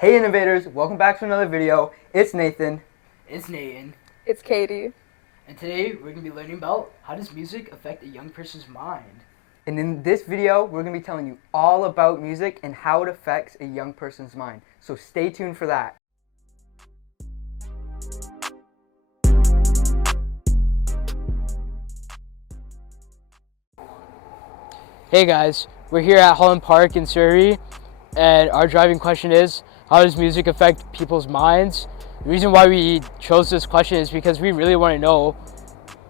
Hey innovators, welcome back to another video. It's Nathan. It's Nayan. It's Katie. And today we're going to be learning about how does music affect a young person's mind. And in this video, we're going to be telling you all about music and how it affects a young person's mind. So stay tuned for that. Hey guys, we're here at Holland Park in Surrey, and our driving question is, how does music affect people's minds? The reason why we chose this question is because we really want to know,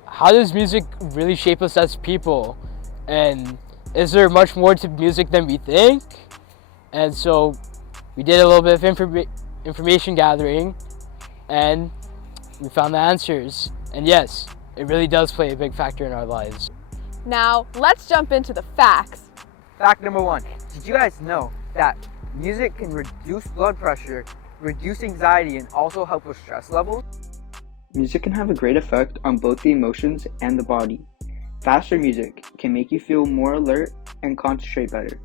how does music really shape us as people? And is there much more to music than we think? And so we did a little bit of information gathering, and we found the answers. And yes, it really does play a big factor in our lives. Now, let's jump into the facts. Fact number one, did you guys know that music can reduce blood pressure, reduce anxiety, and also help with stress levels? Music can have a great effect on both the emotions and the body. Faster music can make you feel more alert and concentrate better.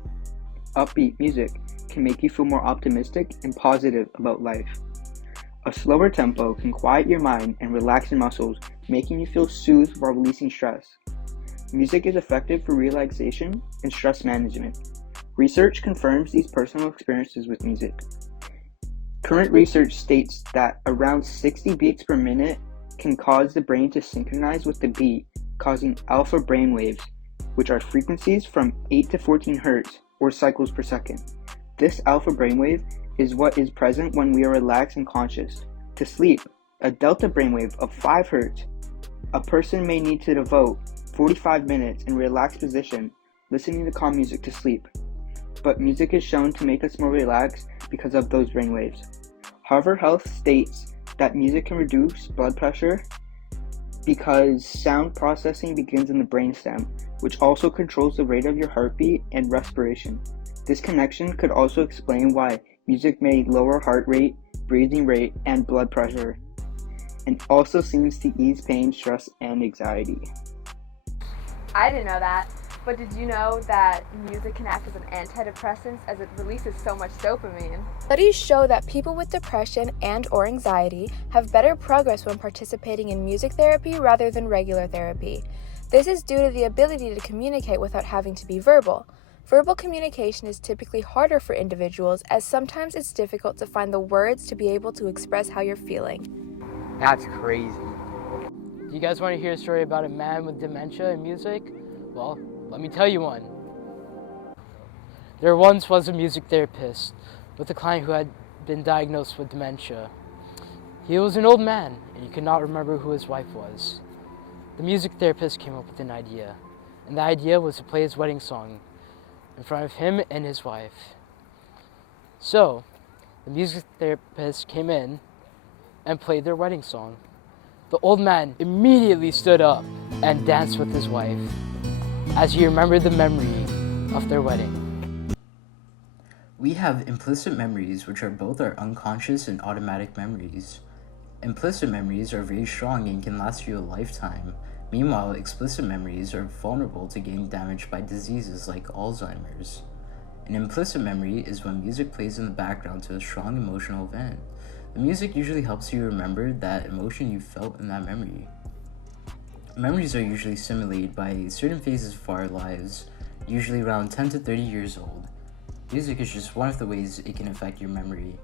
Upbeat music can make you feel more optimistic and positive about life. A slower tempo can quiet your mind and relax your muscles, making you feel soothed while releasing stress. Music is effective for relaxation and stress management. Research confirms these personal experiences with music. Current research states that around 60 beats per minute can cause the brain to synchronize with the beat, causing alpha brainwaves, which are frequencies from 8 to 14 hertz or cycles per second. This alpha brainwave is what is present when we are relaxed and conscious. To sleep, a delta brainwave of 5 hertz, a person may need to devote 45 minutes in relaxed position listening to calm music to sleep. But music is shown to make us more relaxed because of those brainwaves. Harvard Health states that music can reduce blood pressure because sound processing begins in the brainstem, which also controls the rate of your heartbeat and respiration. This connection could also explain why music may lower heart rate, breathing rate, and blood pressure, and also seems to ease pain, stress, and anxiety. I didn't know that, but did you know that music can act as an antidepressant as it releases so much dopamine? Studies show that people with depression and/or anxiety have better progress when participating in music therapy rather than regular therapy. This is due to the ability to communicate without having to be verbal. Verbal communication is typically harder for individuals, as sometimes it's difficult to find the words to be able to express how you're feeling. That's crazy. Do you guys want to hear a story about a man with dementia and music? Well, let me tell you one. There once was a music therapist with a client who had been diagnosed with dementia. He was an old man, and he could not remember who his wife was. The music therapist came up with an idea, and the idea was to play his wedding song in front of him and his wife. So, the music therapist came in and played their wedding song. The old man immediately stood up and danced with his wife as he remembered the memory of their wedding. We have implicit memories, which are both our unconscious and automatic memories. Implicit memories are very strong and can last you a lifetime. Meanwhile, explicit memories are vulnerable to getting damaged by diseases like Alzheimer's. An implicit memory is when music plays in the background to a strong emotional event. The music usually helps you remember that emotion you felt in that memory. Memories are usually simulated by certain phases of our lives, usually around 10 to 30 years old. Music is just one of the ways it can affect your memory.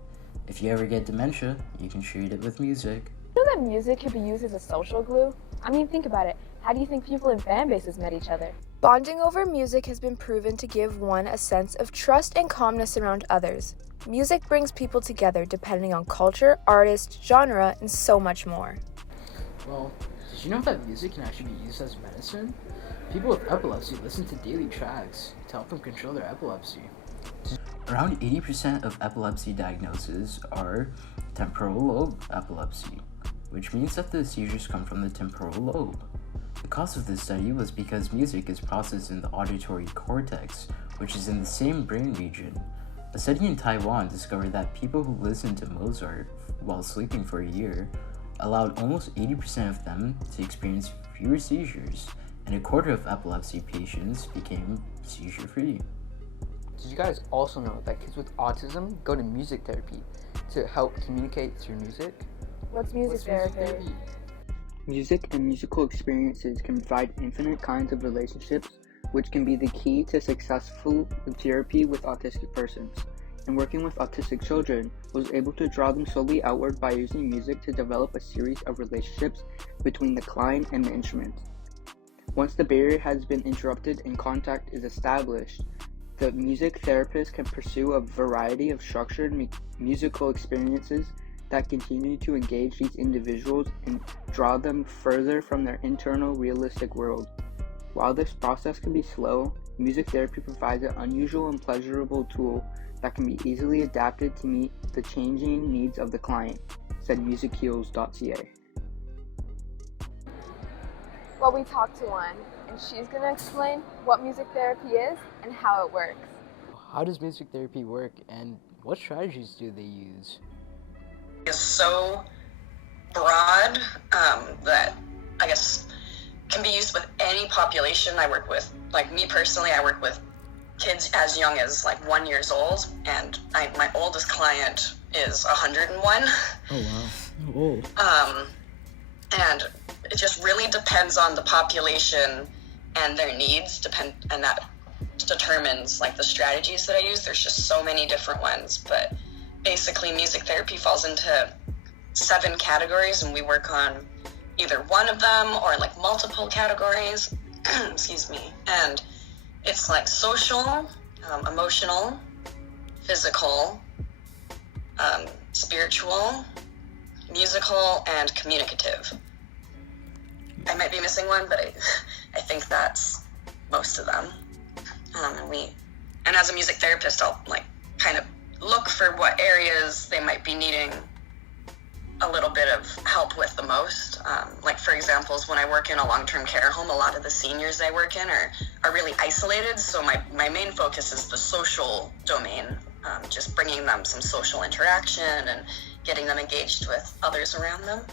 If you ever get dementia, you can treat it with music. You know that music can be used as a social glue? I mean, think about it. How do you think people in fan bases met each other? Bonding over music has been proven to give one a sense of trust and calmness around others. Music brings people together depending on culture, artist, genre, and so much more. Well, did you know that music can actually be used as medicine? People with epilepsy listen to daily tracks to help them control their epilepsy. Around 80% of epilepsy diagnoses are temporal lobe epilepsy, which means that the seizures come from the temporal lobe. The cause of this study was because music is processed in the auditory cortex, which is in the same brain region. A study in Taiwan discovered that people who listened to Mozart while sleeping for a year allowed almost 80% of them to experience fewer seizures, and a quarter of epilepsy patients became seizure-free. Did you guys also know that kids with autism go to music therapy to help communicate through music? What's music therapy? Music and musical experiences can provide infinite kinds of relationships, which can be the key to successful therapy with autistic persons. And working with autistic children, was able to draw them slowly outward by using music to develop a series of relationships between the client and the instrument. Once the barrier has been interrupted and contact is established, the music therapist can pursue a variety of structured musical experiences that continue to engage these individuals and draw them further from their internal realistic world. While this process can be slow, music therapy provides an unusual and pleasurable tool that can be easily adapted to meet the changing needs of the client, said musicheals.ca. Well, we talked to one, and she's going to explain what music therapy is and how it works. How does music therapy work, and what strategies do they use? Is so broad that I guess can be used with any population I work with. Like me personally, I work with kids as young as like 1 year old, and my oldest client is 101. Oh wow, old. And it just really depends on the population and their needs, and that determines like the strategies that I use. There's just so many different ones, but basically music therapy falls into 7 categories, and we work on either one of them or like multiple categories. Excuse me. And it's like social, emotional, physical, spiritual, musical, and communicative. I might be missing one, but I think that's most of them. And as a music therapist, I'll like kind of look for what areas they might be needing a little bit of help with the most. Like for examples, when I work in a long-term care home, a lot of the seniors I work in are really isolated. So my main focus is the social domain, just bringing them some social interaction and getting them engaged with others around them.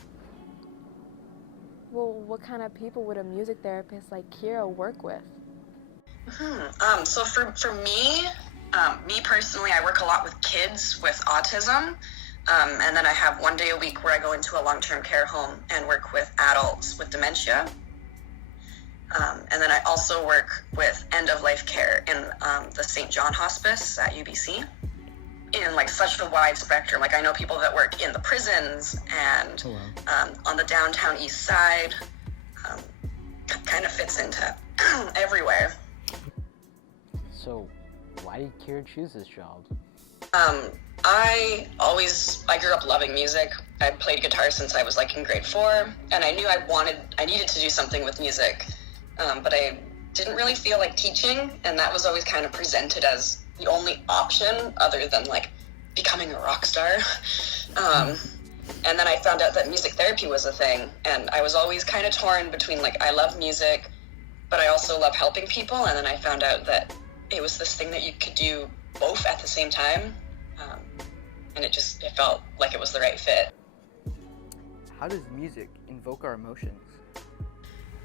Well, what kind of people would a music therapist like Kira work with? So for me personally, I work a lot with kids with autism. And then I have 1 day a week where I go into a long-term care home and work with adults with dementia. And then I also work with end-of-life care in the St. John Hospice at UBC. In like such a wide spectrum. Like I know people that work in the prisons and on the downtown east side. Kind of fits into everywhere. So, why did Kira choose this job? I grew up loving music. I played guitar since I was like in grade 4, and I knew I needed to do something with music, but I didn't really feel like teaching, and that was always kind of presented as the only option other than like becoming a rock star. And then I found out that music therapy was a thing, and I was always kind of torn between like I love music, but I also love helping people, and then I found out that it was this thing that you could do both at the same time. And it felt like it was the right fit. How does music invoke our emotions?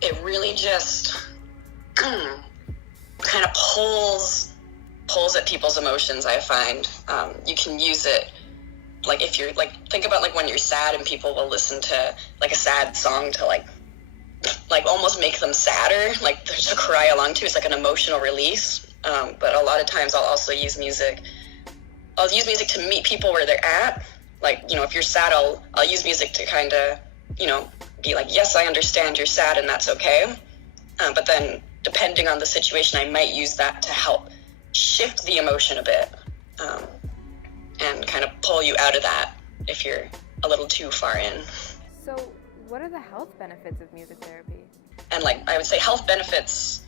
It really just kind of pulls at people's emotions, I find. You can use it, like if you're like, think about like when you're sad and people will listen to like a sad song to like almost make them sadder, like there's a cry along to. It's like an emotional release. But a lot of times I'll also use music. I'll use music to meet people where they're at. Like, you know, if you're sad, I'll use music to kind of, you know, be like, yes, I understand you're sad and that's okay. But then depending on the situation, I might use that to help shift the emotion a bit, and kind of pull you out of that if you're a little too far in. So, what are the health benefits of music therapy? And like, I would say health benefits,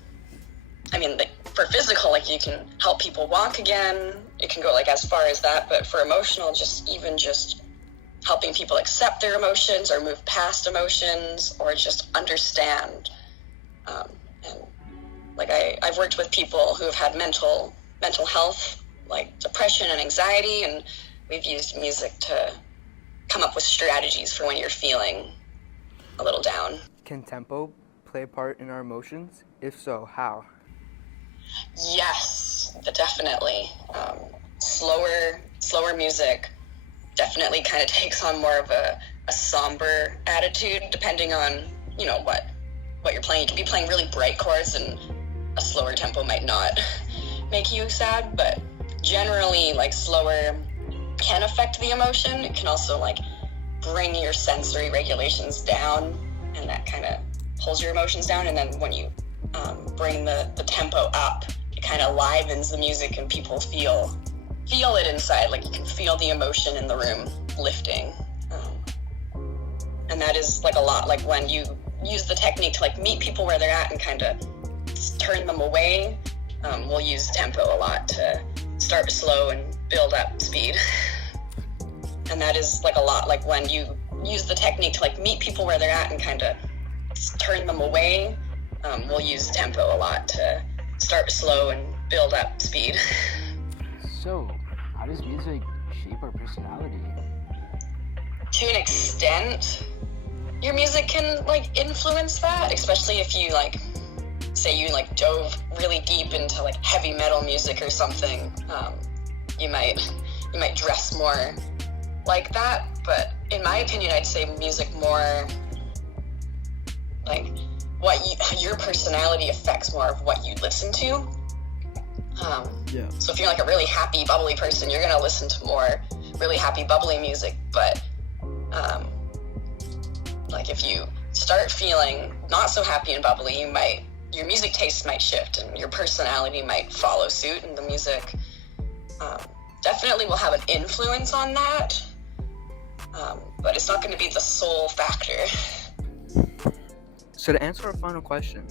I mean, like, for physical, like you can help people walk again. It can go like as far as that, but for emotional, just helping people accept their emotions or move past emotions or just understand. And like I've worked with people who have had mental health, like depression and anxiety, and we've used music to come up with strategies for when you're feeling a little down. Can tempo play a part in our emotions? If so, how? Yes. but definitely slower music definitely kind of takes on more of a somber attitude, depending on what you're playing. You can be playing really bright chords, and a slower tempo might not make you sad, but generally, like, slower can affect the emotion. It can also, like, bring your sensory regulations down, and that kind of pulls your emotions down. And then when you bring the tempo up, it kind of livens the music, and people feel it inside. Like, you can feel the emotion in the room lifting. And that is, like, a lot like when you use the technique to, like, meet people where they're at and kind of turn them away. We'll use tempo a lot to start slow and build up speed. And that is, like, a lot like when you use the technique to, like, meet people where they're at and kind of turn them away. We'll use tempo a lot to start slow and build up speed. So, how does music shape our personality? To an extent, your music can, like, influence that, especially if you, like, say you, like, dove really deep into, like, heavy metal music or something. You might dress more like that, but in my opinion, I'd say music more like your personality affects more of what you listen to. So if you're, like, a really happy, bubbly person, you're gonna listen to more really happy, bubbly music. But like, if you start feeling not so happy and bubbly, your music tastes might shift, and your personality might follow suit, and the music definitely will have an influence on that. But it's not going to be the sole factor. So to answer our final question,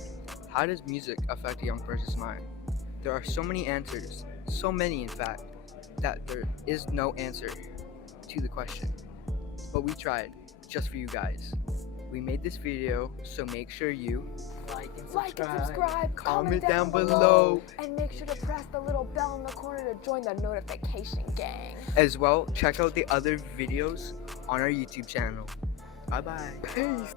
how does music affect a young person's mind? There are so many answers, so many in fact, that there is no answer to the question. But we tried, just for you guys. We made this video, so make sure you Like and subscribe, comment down below, and make sure to press the little bell in the corner to join the notification gang. as well check out the other videos on our YouTube channel. Bye bye. Peace.